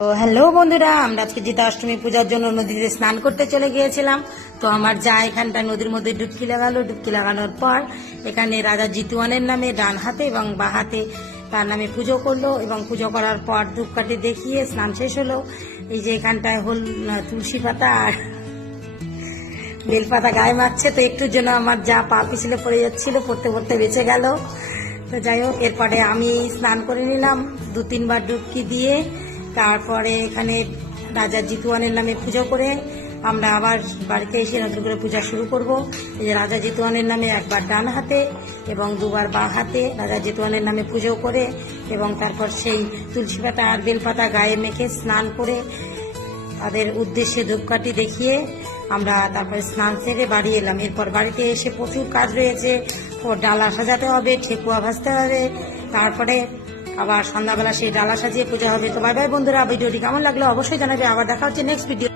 Hello বন্ধুরা, আমরা আজকে জিতা অষ্টমী পূজার জন্য নদীতে স্নান করতে চলে গিয়েছিলাম। তো আমার যা এখানটা নদীর মধ্যে ডুবকি লাগালো, ডুবকি লাগানোর পর এখানে রাজা জিতুয়ানের নামে ডান হাতে এবং বা হাতে তার নামে পুজো করল এবং পুজো করার পর ধূপকাঠি দেখিয়ে স্নান শেষ হলো। এই যে এখানটায় হল তুলসী পাতা আর বেলপাতা গায়ে মারছে তো একটুর জন্য আমার যা পা পিছলে পড়ে যাচ্ছিল, পড়তে পড়তে বেঁচে গেল। তো যাই হোক, এরপরে আমি স্নান করে নিলাম। দু তিনবার ডুবকি দিয়ে তারপরে এখানে রাজা জিতুয়ানের নামে পুজো করে আমরা আবার বাড়িতে এসে নতুন করে পূজা শুরু করব। এই যে রাজা জিতুয়ানের নামে একবার ডান হাতে এবং দুবার বাঁ হাতে রাজা জিতুয়ানের নামে পুজো করে এবং তারপর সেই তুলসী পাতা আর বেলপাতা গায়ে মেখে স্নান করে তাদের উদ্দেশ্যে ধূপকাঠি দেখিয়ে আমরা তারপরে স্নান সেরে বাড়ি এলাম। এরপর বাড়িতে এসে প্রচুর কাজ রয়েছে। ডালা সাজাতে হবে, ঠেকুয়া ভাজতে হবে, তারপরে আবার সন্ধ্যাবেলা সেই ডালা সাজিয়ে পূজা হবে। তো বাই বাই বন্ধুরা, ভিডিওটি কেমন লাগল অবশ্যই জানাবে। আবার দেখা হচ্ছে নেক্সট ভিডিও